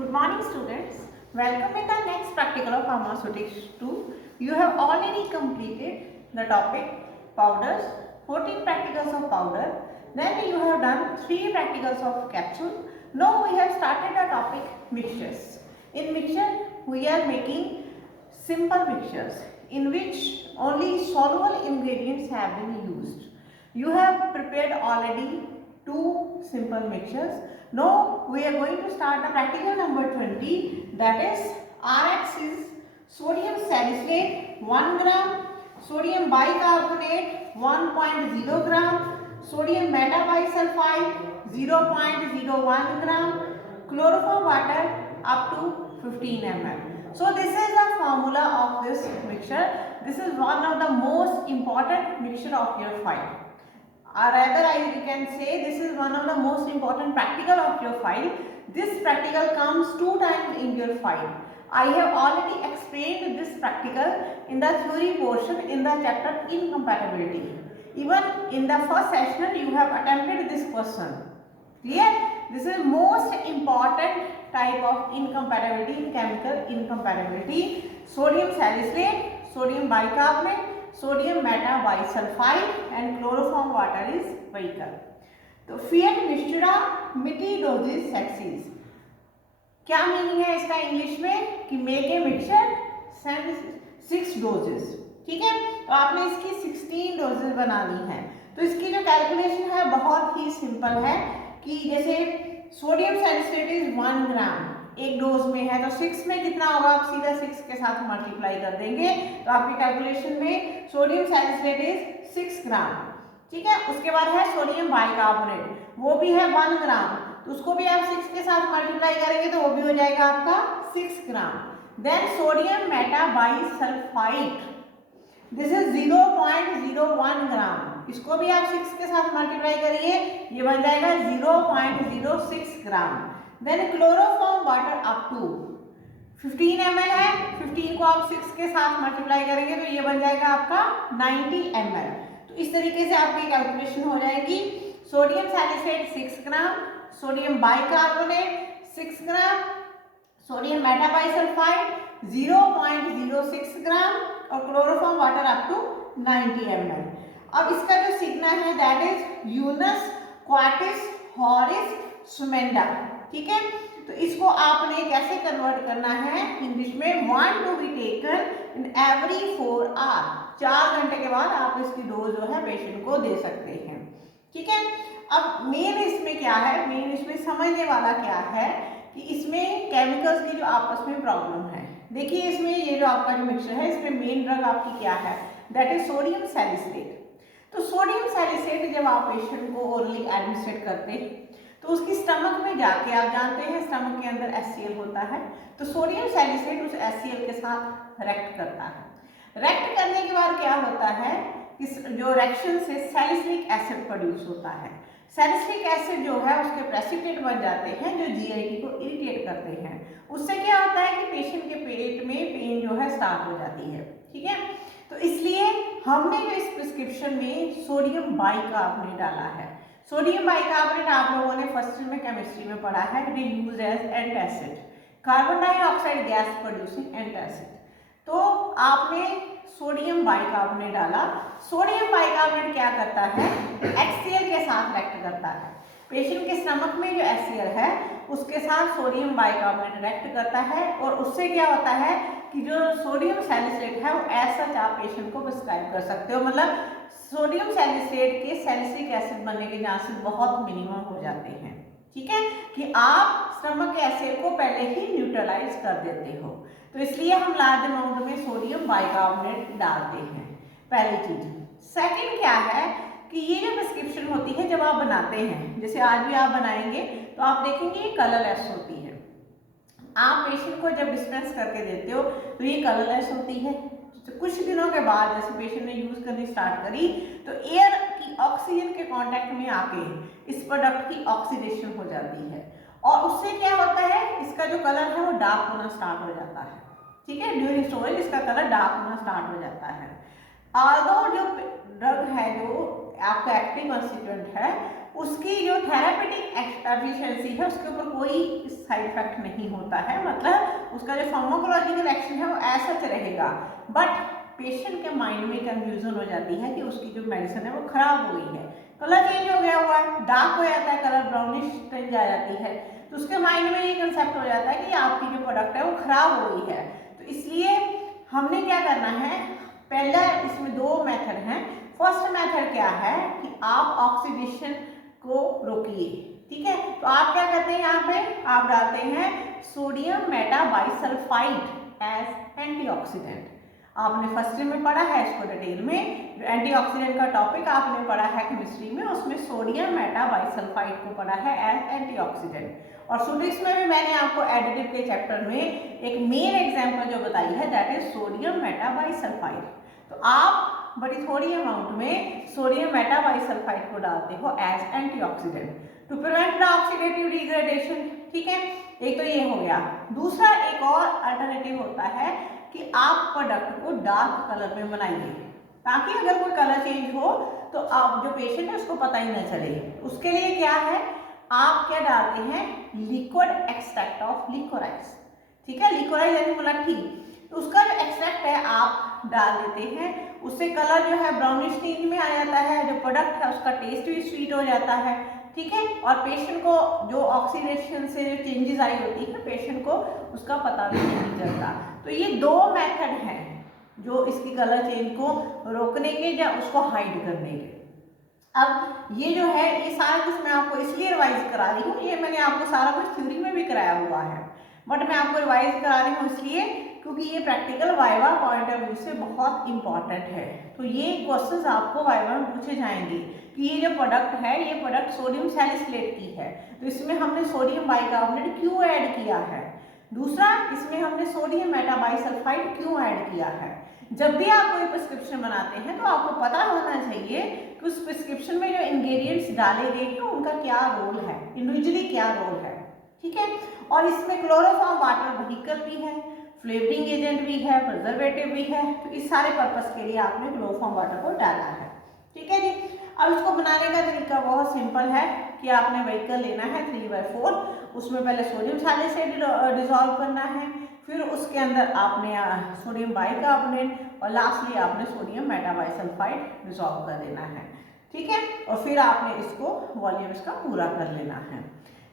Good morning students. Welcome in the next practical of pharmaceutics 2. You have already completed the topic powders, 14 practicals of powder. Then you have done 3 practicals of capsule. Now we have started the topic mixtures. In mixture we are making simple mixtures in which only soluble ingredients have been used. You have prepared already 2 simple mixtures. Now we are going to start the practical number 20, that is RX is sodium salicylate 1 gram, sodium bicarbonate 1.0 gram, sodium metabisulfite 0.01 gram, chloroform water up to 15 ml. So this is the formula of this mixture. This is one of the most important mixture of your file. Or rather you can say this is one of the most important practical of your file. This practical comes 2 times in your file. I have already explained this practical in the theory portion in the chapter incompatibility. Even in the first session you have attempted this question. Clear? This is most important type of incompatibility in chemical incompatibility. Sodium salicylate, sodium bicarbonate, sodium metabisulfite and chloroform water is vehicle. तो fiat मिक्सचरा मिटी doses सेक्सीज, क्या meaning है इसका English में कि make a mixture send 6 doses. ठीक है, तो आपने इसकी 16 डोजेस बनानी है. तो इसकी जो कैलकुलेशन है बहुत ही सिंपल है कि जैसे सोडियम सैलिसिलेट इज 1 ग्राम एक डोज में है, तो 6 में कितना होगा, आप सीधा 6 के साथ मल्टीप्लाई कर देंगे तो आपकी कैलकुलेशन में सोडियम सैलिसिलेट इज 6 ग्राम. ठीक है, उसके बाद है सोडियम बाइकार्बोनेट, वो भी है 1 ग्राम, तो उसको भी आप 6 के साथ मल्टीप्लाई करेंगे तो वो भी हो जाएगा आपका 6 gram. Then sodium metabisulphite, this is 0.01 gram, इसको भी आप 6 के साथ मल्टीप्लाई करिए, ये बन जाएगा 0.06 gram. Then chloroform water up to 15 ml है, 15 को आप 6 के साथ मल्टीप्लाई करेंगे तो ये बन जाएगा आपका 90 ml. तो इस तरीके से आपकी कैलकुलेशन हो जाएगी. Sodium salicylate 6 gram, sodium bicarbonate 6 gram, sodium metabisulphite 0.06 gram और chloroform water up to 90 ml. अब इसका जो सिग्नल है दैट इज यूनस क्वार्टिस हॉरिस सुमेंडा. ठीक है, तो इसको आपने कैसे कन्वर्ट करना है इंग्लिश में, want to be taken in every 4 hour, 4 घंटे के बाद आप इसकी डोज जो है पेशेंट को दे सकते हैं. ठीक है, अब मेन इसमें क्या है, मेन इसमें समझने वाला क्या है कि इसमें केमिकल्स की जो आपस में प्रॉब्लम है. देखिए इसमें ये जो आपका जो मिक्सचर है इसमें मेन ड्रग आपकी क्या है, दैट इज सोडियम सैलिसिलेट. तो सोडियम सैलिसिलेट जब आप पेशेंट को ओरली एडमिनिस्ट्रेट करते हैं तो उसकी स्टमक में जाके, आप जानते हैं स्टमक के अंदर HCl होता है, तो सोडियम सैलिसिलेट उस HCl के साथ रिएक्ट करता है. रिएक्ट करने के बाद क्या होता है, इस जो रिएक्शन से सैलिसिलिक एसिड प्रोड्यूस होता है. सैलिसिलिक एसिड जो है उसके प्रेसिपिटेट बन जाते हैं जो GIT को इरिटेट करते हैं. उससे क्या होता है कि पेशेंट के पेट में पेन जो है स्टार्ट हो जाती है. ठीक है, तो इसलिए हमने जो इस प्रिस्क्रिप्शन में सोडियम बाइकार्बोनेट डाला है. सोडियम बाइकार्बोनेट आप लोगों ने फर्स्ट में केमिस्ट्री में पढ़ा है, it is used as antacid, carbon dioxide gas producing antacid. तो आपने सोडियम बाइकार्बोनेट डाला. सोडियम बाइकार्बोनेट क्या करता है, HCl के साथ रिएक्ट करता है. पेशेंट के स्टमक में जो HCl है उसके साथ सोडियम बाइकार्बोनेट रिएक्ट करता है और उससे क्या होता है कि जो सोडियम सैलिसिलेट है वो ऐसा आप पेशेंट को प्रिस्क्राइब कर सकते हो. मतलब सोडियम सैलिसिलेट के सैलिसिलिक एसिड बनने के चांसेस बहुत मिनिमम हो जाते हैं. ठीक है, कि आप स्टमक के एसिड को पहले ही न्यूट्रलाइज कर देते हो, तो इसलिए हम लार्ज अमाउंट में सोडियम बाइकार्बोनेट डालते हैं. पहली चीज. सेकंड क्या है कि ये जो प्रिस्क्रिप्शन होती है जब आप बनाते हैं, जैसे आज भी आप बनाएंगे तो आप देखेंगे ये कलरलेस होती है. आप पेशेंट को जब डिस्पेंस करके देते हो तो ये कलरलेस होती है. तो कुछ दिनों के बाद जैसे पेशेंट ने यूज करनी स्टार्ट करी तो एयर की ऑक्सीजन के कांटेक्ट में आके इस प्रोडक्ट की ऑक्सीडेशन हो जाती है और उससे क्या होता है, इसका जो कलर है वो डार्क होना स्टार्ट हो जाता है. ठीक है, ड्यूरिंग स्टोरेज इसका कलर डार्क होना स्टार्ट हो जाता है. ऑल्दो जो ड्रग है जो आपका एक्टिव कंस्टिट्यूएंट है उसकी जो थेरापेटिक एफिशिएंसी है उसके ऊपर कोई साइड इफेक्ट नहीं होता है, मतलब उसका जो फार्माकोलॉजिकल एक्शन है वो ऐसा रहेगा। बट पेशेंट के माइंड में कंफ्यूजन हो जाती है कि उसकी जो मेडिसिन है वो खराब हो गई है, कलर चेंज हो गया हुआ है, डार्क हो जाता है, कलर ब्राउनिश टेंज आ जाती है, तो उसके माइंड में ये कंसेप्ट हो जाता है कि आपकी जो प्रोडक्ट है वो खराब हो गई है। तो इसलिए हमने क्या करना है, पहला इसमें दो मेथड हैं। फर्स्ट मेथड क्या है कि आप ऑक्सीडेशन को रोकिए, ठीक है। तो आप क्या करते हैं, यहाँ पे आप डालते हैं सोडियम मेटाबाइसल्फाइड एज एंटीऑक्सीडेंट। आपने फर्स्ट में पढ़ा है इसको डिटेल में, जो एंटीऑक्सीडेंट का टॉपिक आपने पढ़ा है केमिस्ट्री में, उसमें सोडियम मेटाबाइसल्फाइड को पढ़ा है एज एंटीऑक्सीडेंट। और सुडिक्स में भी मैंने आपको एडिटिव के चैप्टर में एक मेन एग्जांपल जो बताई है दैट इज सोडियम मेटाबाइसल्फाइड। तो आप बड़ी थोड़ी अमाउंट में सोडियम मेटाबाइसल्फाइड को डालते हो as antioxidant to prevent the oxidative degradation, ठीक है। एक तो ये हो गया। दूसरा एक और अल्टरनेटिव होता है कि आप प्रोडक्ट को डार्क कलर में बनाइए ताकि अगर कोई कलर चेंज हो तो आप जो पेशेंट है उसको पता ही ना चले। उसके लिए क्या है, आप क्या डालते हैं, लिक्विड एक्सट्रैक्ट ऑफ लिकोराइज, ठीक है। लिकोराइज यानी मुलट्ठी, तो उसका जो एक्सट्रैक्ट है आप डाल देते हैं, उससे कलर जो है ब्राउनिश टिंट में आ जाता है, जो प्रोडक्ट है उसका टेस्ट भी स्वीट हो जाता है, ठीक है। और पेशेंट को जो ऑक्सीडेशन से जो चेंजेस आई होती है पेशेंट को उसका पता भी नहीं चलता। तो ये दो मेथड हैं जो इसकी कलर चेंज को रोकने के या उसको हाइड करने के। अब ये जो है ये सारा कुछ मैं आपको इसलिए रिवाइज करा रही हूँ, ये मैंने आपको सारा कुछ थ्योरी में भी कराया हुआ है, बट मैं आपको रिवाइज करा रही हूँ इसलिए क्योंकि ये practical viva point of view से बहुत इंपॉर्टेंट है। तो ये क्वेश्चंस आपको वाइवा में पूछे जाएंगे कि ये जो प्रोडक्ट है ये प्रोडक्ट सोडियम सैलिसिलेट की है, तो इसमें हमने सोडियम बाइकार्बोनेट क्यों ऐड किया है। दूसरा, इसमें हमने सोडियम मेटाबाइसल्फाइड क्यों ऐड किया है। जब भी आप कोई प्रिस्क्रिप्शन बनाते हैं तो आपको पता होना चाहिए कि उस प्रिस्क्रिप्शन में जो इंग्रेडिएंट्स डाले गए हैं उनका क्या रोल है, इंडिविजुअली क्या रोल है, ठीक है। और इसमें क्लोरोफॉर्म वाटर व्हीकल भी है, फ्लेवरिंग एजेंट भी है, प्रिजर्वेटिव भी है, तो इस सारे पर्पस के लिए आपने क्लोरोफॉर्म वाटर को डाला है, ठीक है जी। अब इसको बनाने का तरीका बहुत सिंपल है कि आपने व्हीकल लेना है 3/4, उसमें पहले सोडियम सैलिसाइड डिसॉल्व करना है, फिर उसके अंदर आपने सोडियम बाइकार्बोनेट और लास्टली आपने सोडियम मेटाबाइसल्फाइड डिसॉल्व कर देना है, ठीक है। और फिर आपने इसको वॉल्यूम इसका पूरा कर लेना है।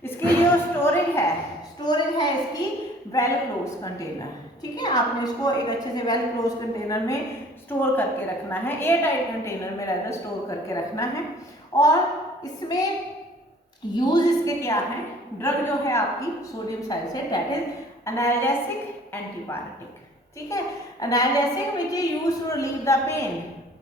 इसकी जो स्टोरेज है इसकी वेल क्लोज कंटेनर, ठीक है। आपने इसको एक अच्छे से वेल क्लोज कंटेनर में स्टोर करके रखना है, एयर टाइट कंटेनर में रहकर स्टोर करके रखना है। और इसमें यूज इसके क्या है, ड्रग जो है आपकी sodium salicylate that is analgesic antibiotic, ठीक है। Analgesic which is used to relieve the pain,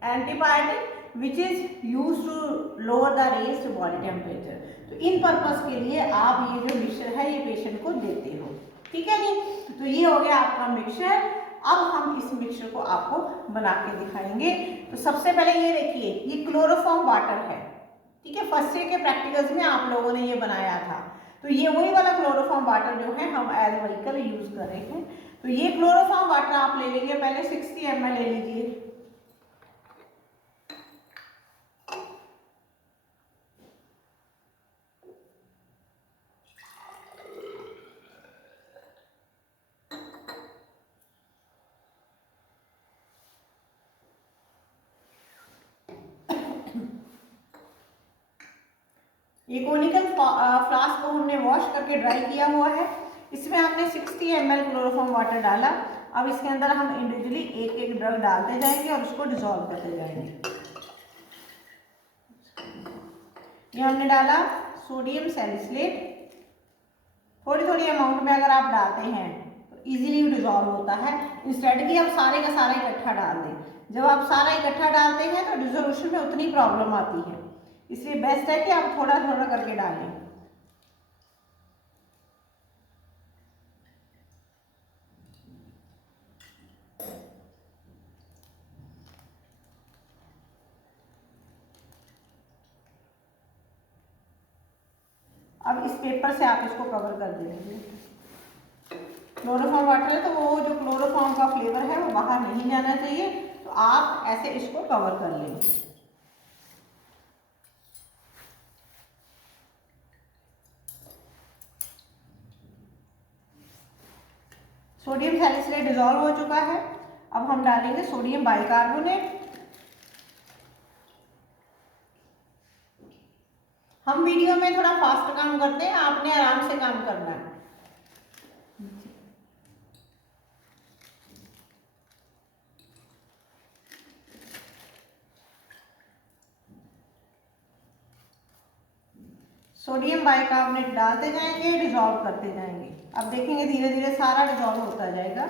antibiotic which is used to lower the raised body temperature. तो इन पर्पस के लिए आप ये जो मिक्सचर है ये पेशेंट को देते हो, ठीक है जी। तो ये हो गया आपका मिक्सचर। अब हम इस मिक्सचर को आपको बना के दिखाएंगे। तो सबसे पहले ये देखिए, ये क्लोरोफॉर्म वाटर है, ठीक है। फर्स्ट ईयर के प्रैक्टिकल्स में आप लोगों ने ये बनाया था। तो ये वही वाला क्लोरोफॉर्म वाटर जो है हम एज व्हीकल यूज कर रहे हैं। तो ये क्लोरोफॉर्म वाटर आप ले लीजिए, पहले 60 ml ले लीजिए, ये कोनिकल फ्लास्क को हमने वॉश करके ड्राई किया हुआ है। इसमें हमने 60 ml क्लोरोफॉर्म वाटर डाला। अब इसके अंदर हम इंडिविजुअली एक एक ड्रग डालते जाएंगे और उसको डिसॉल्व करते जाएंगे। ये हमने डाला सोडियम सैलिसिलेट, थोड़ी थोड़ी अमाउंट में अगर आप डालते हैं तो इजीली डिसॉल्व होता है, इंस्टेड कि आप सारे का सारा इकट्ठा डाल दें। जब आप सारा इकट्ठा डालते हैं तो डिसोल्यूशन में उतनी प्रॉब्लम आती है, इसलिए बेस्ट है कि आप थोड़ा थोड़ा करके डालें। अब इस पेपर से आप इसको कवर कर देंगे। क्लोरोफॉर्म वाटर है तो वो जो क्लोरोफॉर्म का फ्लेवर है वो बाहर नहीं जाना चाहिए, तो आप ऐसे इसको कवर कर लेंगे। सोडियम सैलिसिलेट डिजॉल्व हो चुका है। अब हम डालेंगे सोडियम बाइकार्बोनेट। हम वीडियो में थोड़ा फास्ट काम करते हैं, आपने आराम से काम करना है। सोडियम बाइकार्बोनेट डालते जाएंगे, डिजॉल्व करते जाएंगे। अब देखेंगे धीरे धीरे सारा डिजॉल्व होता जाएगा।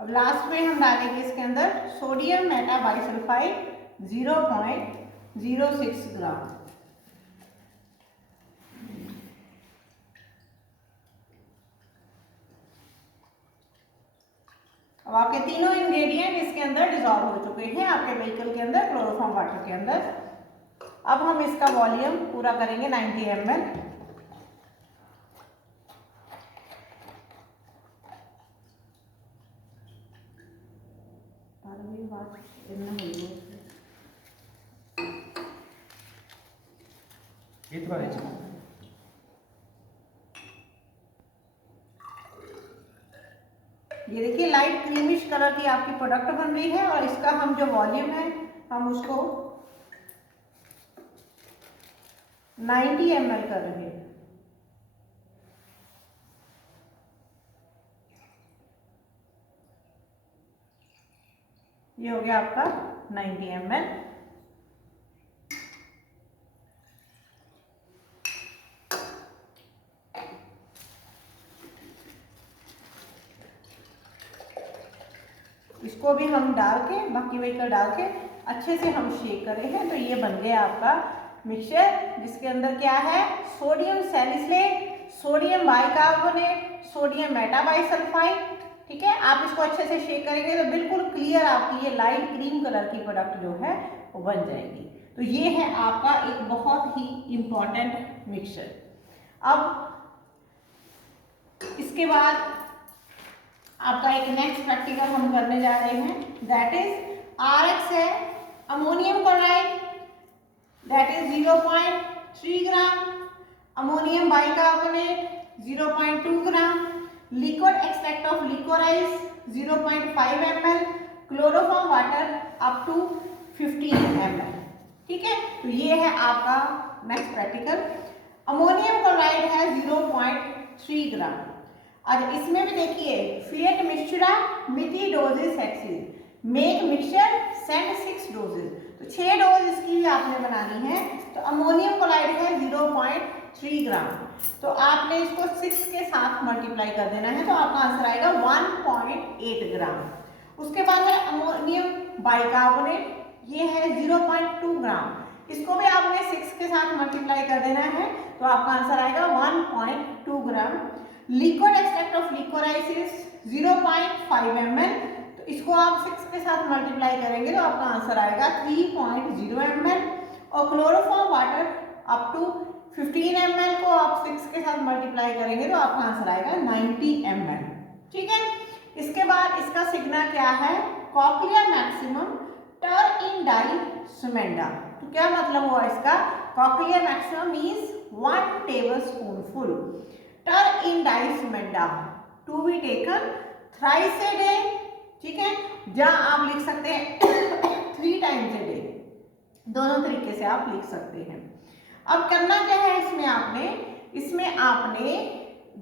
अब लास्ट में हम डालेंगे इसके अंदर सोडियम मेटाबाइसल्फाइड 0.06 ग्राम। अब आपके तीनों इंग्रेडिएंट इसके अंदर डिजॉल्व हो चुके हैं आपके व्हीकल के अंदर, क्लोरोफॉर्म वाटर के अंदर। अब हम इसका वॉल्यूम पूरा करेंगे 90 ml। ये देखिए लाइट क्रीमिश कलर की आपकी प्रोडक्ट बन रही है, और इसका हम जो वॉल्यूम है हम उसको 90 ml कर रहे हैं। ये हो गया आपका 90 ml। इसको भी हम डाल के, बाकी व्हीकल डाल के अच्छे से हम शेक कर रहे हैं। तो ये बन गया आपका मिक्सचर, जिसके अंदर क्या है, sodium salicylate, sodium bicarbonate, sodium metabisulphide. ठीक है, आप इसको अच्छे से शेक करेंगे तो बिल्कुल क्लियर आपकी ये लाइट क्रीम कलर की प्रोडक्ट जो है वो बन जाएगी। तो ये है आपका एक बहुत ही इंपॉर्टेंट मिक्सचर। अब इसके बाद आपका एक नेक्स्ट प्रैक्टिकल हम करने जा रहे हैं, दैट इज RX है ammonium chloride, that is 0.3 gram, ammonium bicarbonate 0.2 gram, liquid extract of liquorice 0.5 ml, chloroform water up to 15 ml। ठीक है, तो ये है आपका नेक्स्ट प्रैक्टिकल। अमोनियम क्लोराइड है 0.3 ग्राम। आज इसमें भी देखिए, फिएट मिक्सचरा मिटी doses exceed, make mixture send 6 doses. तो 6 डोज इसकी भी आपने बनानी है। तो अमोनियम क्लोराइड है 0.3 ग्राम, तो आपने इसको 6 के साथ मल्टीप्लाई कर देना है, तो आपका आंसर आएगा 1.8 ग्राम। उसके बाद है अमोनियम बाइकार्बोनेट, ये है 0.2 ग्राम, इसको भी आपने 6 के साथ मल्टीप्लाई कर देना है, तो आपका आंसर आएगा 1.2 ग्राम। लिक्विड एक्सट्रैक्ट ऑफ लिकोराइसिस 0.5 ml, तो इसको आप 6 के साथ मल्टीप्लाई करेंगे तो आपका आंसर आएगा 3.0 ml। और chloroform water up to 15 ml को आप 6 के साथ मल्टीप्लाई करेंगे तो आपका आंसर आएगा 90 ml। ठीक है, इसके बाद इसका सिग्नल क्या है, कॉक्लिया मैक्सिमम टर इन डाई सुमेंडा। तो क्या मतलब हुआ इसका, कॉक्लिया मैक्सिमम मींस 1 टेबलस्पूनफुल टर इन डाई सुमेंडा to be taken thrice a day. ठीक है, जहां आप लिख सकते हैं 3 टाइम्स ए डे, दोनों तरीके से आप लिख सकते हैं। अब करना क्या है इसमें आपने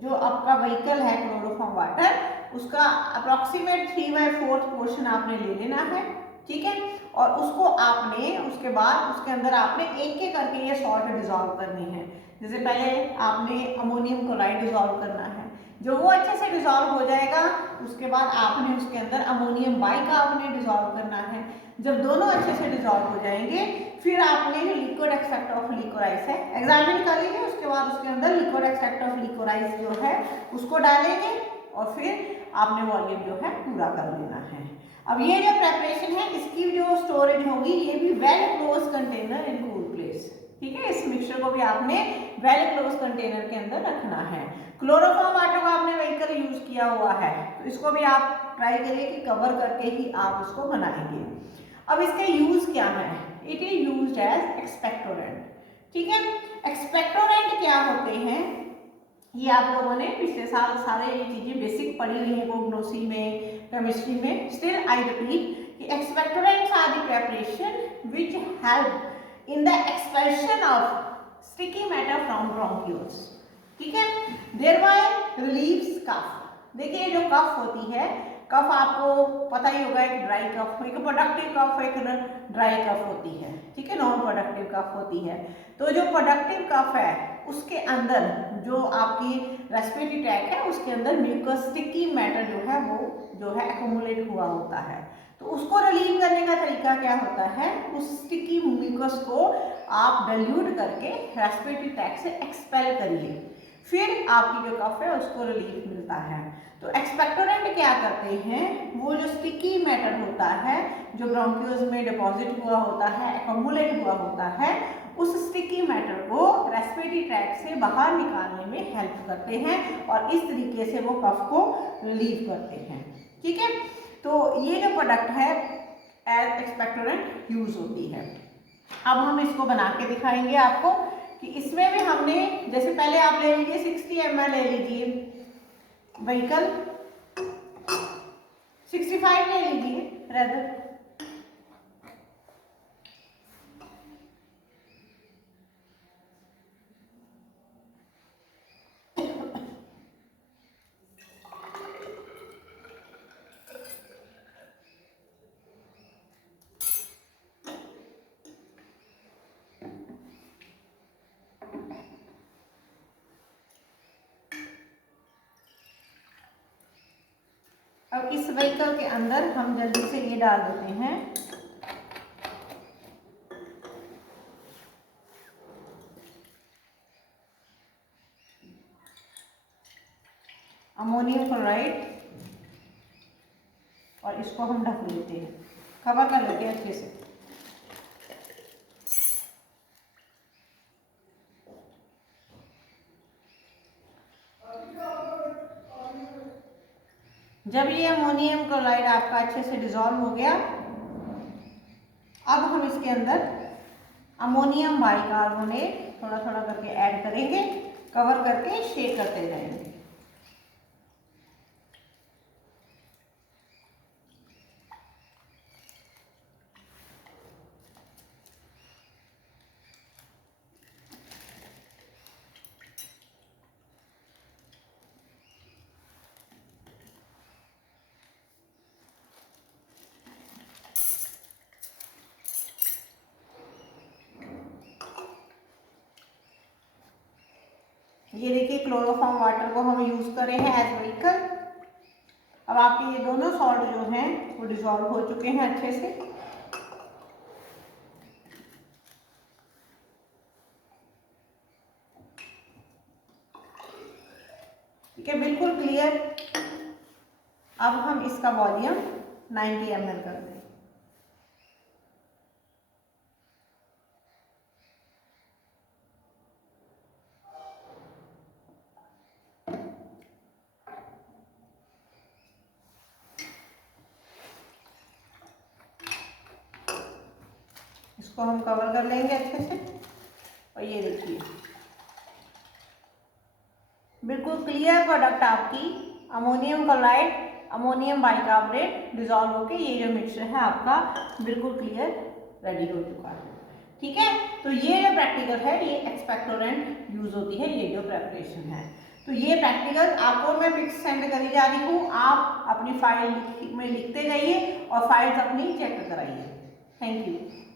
जो आपका व्हीकल है क्लोरोफॉर्म वाटर, उसका अप्रोक्सीमेट 3/4 पोर्शन आपने ले लेना है। ठीक है, और उसको आपने उसके बाद उसके अंदर आपने एक एक करके ये सॉल्ट डिजॉल्व करनी है। जैसे पहले आपने अमोनियम क्लोराइड डिजॉल्व करना है, जो वो अच्छे से डिजॉल्व हो जाएगा उसके बाद आपने उसके अंदर अमोनियम बाइकार्बोनेट डिजॉल्व करना है। जब दोनों अच्छे से डिजॉल्व हो जाएंगे फिर आपने लिक्विड एक्सट्रैक्ट ऑफ लिकोराइस है एग्जामिन कर लीजिए, उसके बाद उसके अंदर लिक्विड एक्सट्रैक्ट ऑफ लिकोराइस जो है उसको डालेंगे और फिर आपने वॉल्यूम जो है पूरा कर लेना है। अब ये जो प्रेपरेशन है इसकी जो स्टोरेज होगी ये भी well close container in cool place, ठीक है। इस मिक्सचर को भी आपने वेल क्लोज कंटेनर के अंदर रखना है। क्लोरोफॉर्म वाटर को आपने वहीकल यूज किया हुआ है तो इसको भी आप ट्राई करिए कि कवर करके ही आप इसको बनाएंगे। अब इसके यूज क्या है, it is used as expectorant, ठीक है। एक्सपेक्टोरेंट क्या होते हैं ये आप लोगों ने पिछले साल सारे ये चीजें बेसिक पढ़ी हुई है कोग्नोसी में, केमिस्ट्री में। स्टिल आई रिपीट कि expectorants are the preparation which help in the expulsion of sticky matter from bronchioles, ठीक है। Thereby relieves cough. देखिए जो कफ होती है, कफ आपको पता ही होगा एक ड्राई कफ, एक प्रोडक्टिव कफ, एक ड्राई कफ होती है, ठीक है, नॉन प्रोडक्टिव कफ होती है। तो जो प्रोडक्टिव कफ है उसके अंदर जो आपकी रेस्पिरेटरी ट्रैक है उसके अंदर म्यूकस स्टिकी मैटर जो है वो जो है एक्यूमुलेट हुआ होता है। तो उसको रिलीव करने का तरीका क्या होता है, उस स्टिकी म्यूकस को आप डाइल्यूट करके रेस्पिरेटरी ट्रैक से एक्सपेल करिए, फिर आपकी जो कफ है उसको रिलीफ मिलता है। तो एक्सपेक्टोरेंट क्या करते हैं, वो जो स्टिकी मैटर होता है जो ब्रोंक्यूल्स में डिपॉजिट हुआ होता है, एक्यूमुलेट हुआ होता है, उस स्टिकी मैटर को रेस्पिरेटरी ट्रैक से बाहर निकालने में हेल्प करते हैं और इस तरीके से वो कफ को रिलीव करते हैं, ठीक है। तो ये जो प्रोडक्ट है एज एक्सपेक्टोरेंट यूज होती है। अब हम इसको बना के दिखाएंगे आपको कि इसमें भी हमने जैसे पहले आप ले लीजिए 60 ml ले लीजिए व्हीकल, 65 ले लीजिए रेदर। अब इस व्हीकल के अंदर हम जल्दी से ये डाल देते हैं अमोनियम क्लोराइड और इसको हम ढक लेते हैं, कवर कर लेते हैं अच्छे से। जब ये अमोनियम क्लोराइड आपका अच्छे से डिसॉल्व हो गया, अब हम इसके अंदर अमोनियम बाइकार्बोनेट थोड़ा थोड़ा करके ऐड करेंगे, कवर करके शेक करते जाएंगे। ये देखिए क्लोरोफॉर्म वाटर को हम यूज कर रहे हैं एज व्हीकल। अब आपके ये दोनों सॉल्ट जो हैं वो डिसॉल्व हो चुके हैं अच्छे से। ठीक है, बिल्कुल क्लियर। अब हम इसका वॉल्यूम 90 ml कर दें। इसको हम कवर कर लेंगे अच्छे से और ये देखिए बिल्कुल क्लियर प्रोडक्ट आपकी ammonium chloride, ammonium bicarbonate dissolve होके ये जो मिक्सचर है आपका बिल्कुल क्लियर रेडी हो चुका है। ठीक है, तो ये जो प्रैक्टिकल है ये एक्सपेक्टोरेंट यूज होती है, ये जो प्रेपरेशन है। तो ये प्रैक्टिकल आपको मैं पिक्स सेंड करी जा रही हूँ, आप अपनी फाइल में लिखते जाइए और फाइल्स अपनी चेक कराइए। Thank you.